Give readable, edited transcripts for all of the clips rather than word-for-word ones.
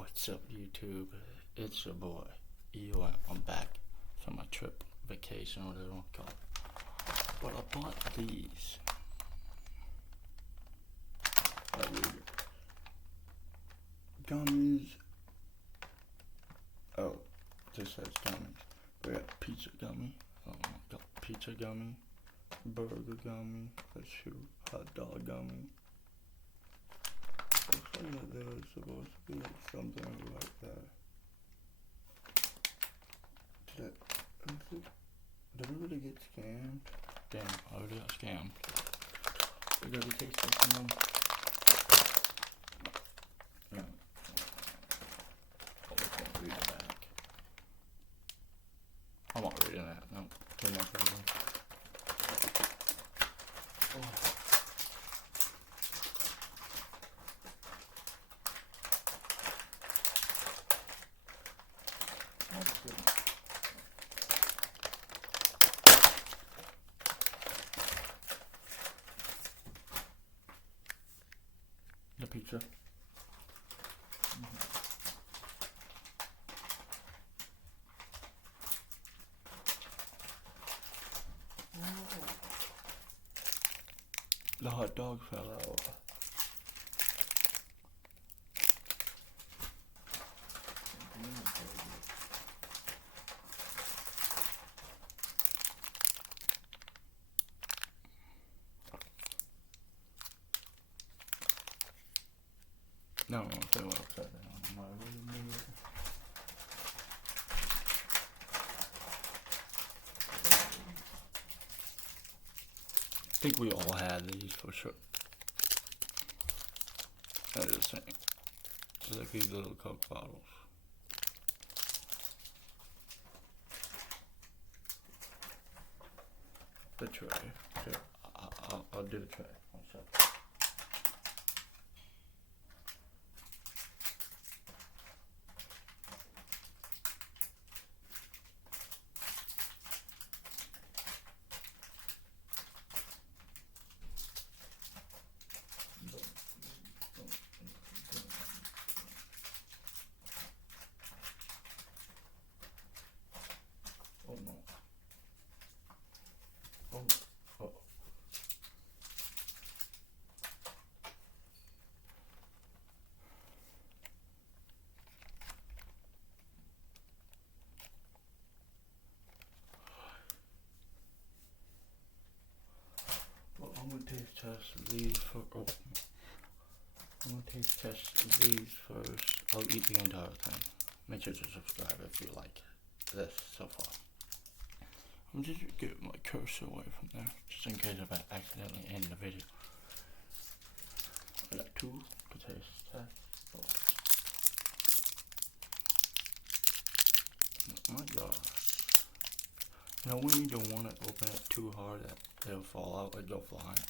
What's up, YouTube? It's your boy, EOM. I'm back from my trip, vacation, whatever you want to call it. But I bought these. Gummies. Oh, this says gummies. We got pizza gummy. Got pizza gummy, burger gummy, hot dog gummy. Looks like that there's supposed to be like something like that. Did I really get scammed? Damn, I already got scammed. We gotta take something on. No. Oh, I can't read the back. I'm not reading that. No, too much reading. Oh. The pizza. The hot dog fell out. No, they went upside down. Am I really moving? I think we all had these for sure. That is the same. It's like these little Coke bottles. The tray. I'll do the tray. One second. Oh no. Oh. Well, I'm gonna taste test these for. Oh. I'm gonna taste test these first. I'll eat the entire thing. Make sure to subscribe if you like this so far. I'm just getting my cursor away from there, just in case if I accidentally end the video. I got two to taste test. Oh my gosh. You know when you don't want to open it too hard that they'll fall out or go flying.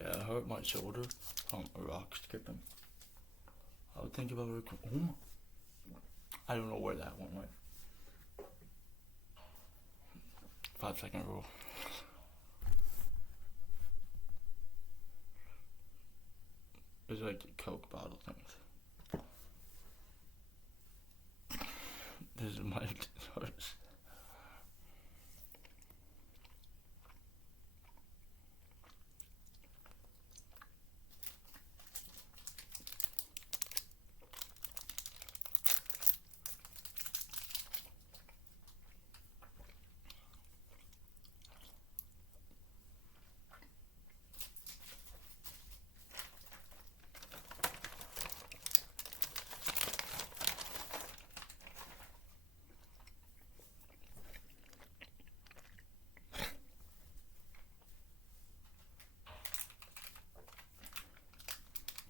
Yeah, it hurt my shoulder from rock skipping. I would think about it. Oh, I don't know where that one went. 5-second rule. It's like Coke bottle things. This is my source.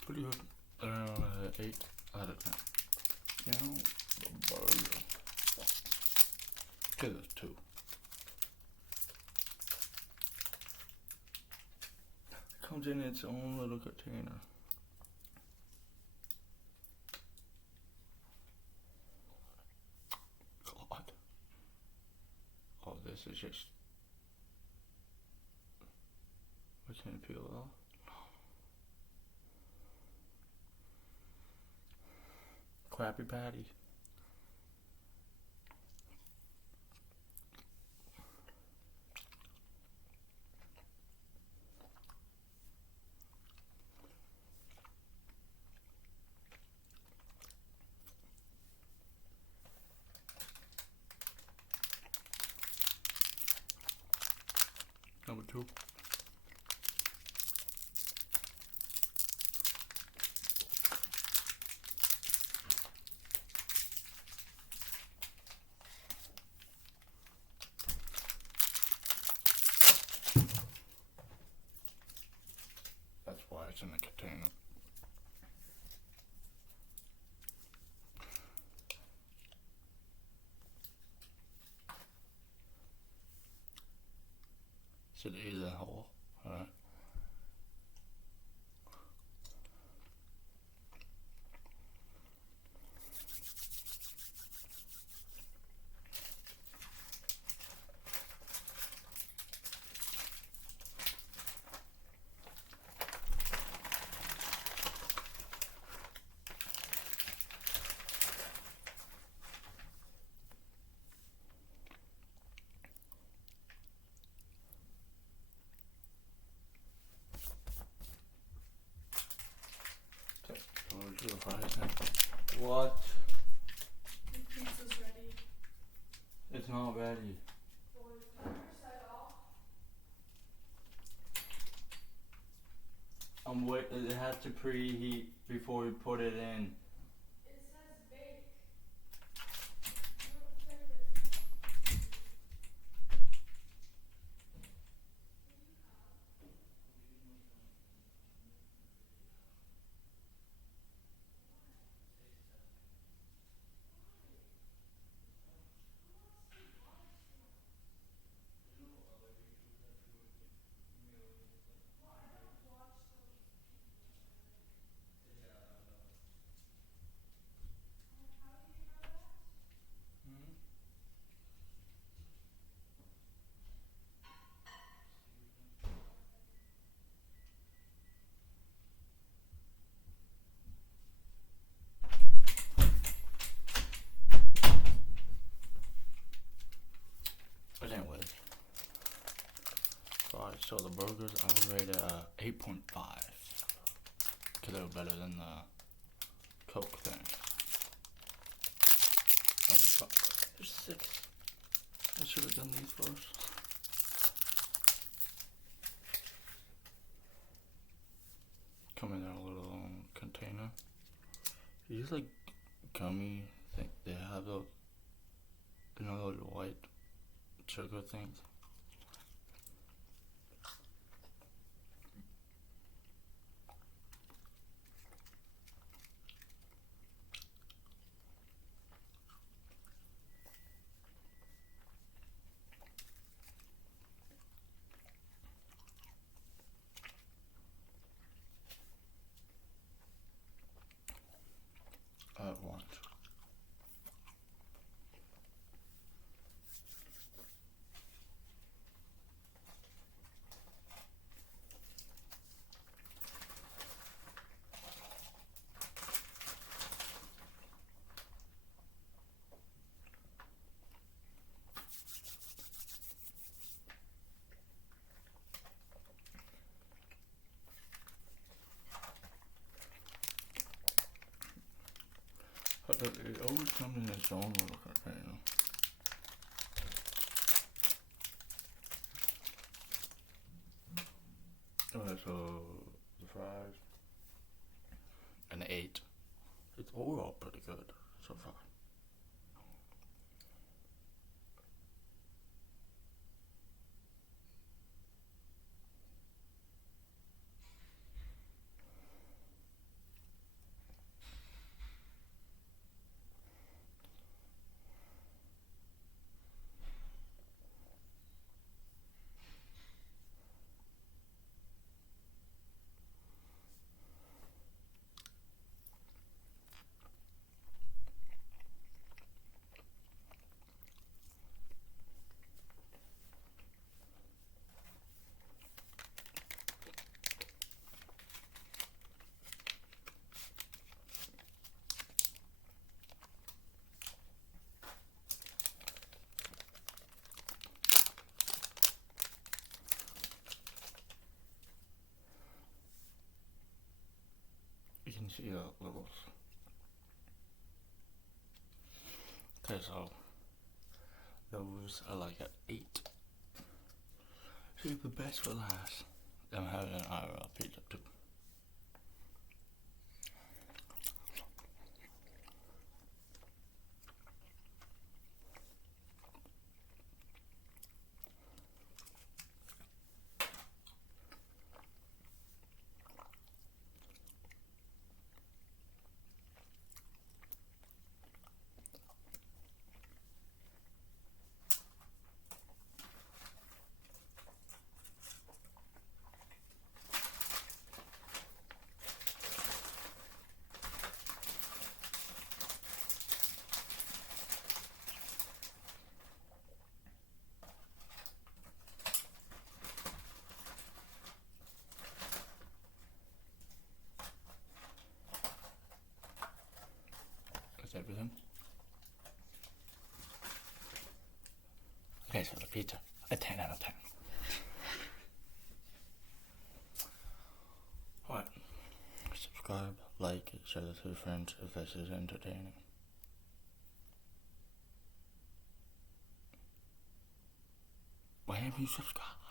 Pretty good. 8 out of 10. Now, the burger. Okay, there's 2. It comes in its own little container. God. Oh, this is just. I can't peel it off. Krabby Patty. Number 2. That's why it's in the container. So it is a hole, alright. Okay, so we'll do the fries now. What? Your pizza's ready. It's not ready. Well, your timer set off. I'm wait. It has to preheat before we put it in. It says bake. Don't check it. Well, I don't watch those people. How do you know that? But anyways, alright. So the burgers I rated 8.5 because they were better than the Coke thing. Okay, there's 6. I should have done these first. Come in a little container. These like gummy thing. They have those, you know, those white sugar things. At once. But it always comes in its own little container. Alright, so the fries an 8. It's overall pretty good so far. your levels. Okay, so those are like an 8. Save the best for last. I'm having an IRL pizza too. That's everything. Okay, so the pizza, a 10 out of 10. Alright. Subscribe, like, share this with friends if this is entertaining. Why haven't you subscribed?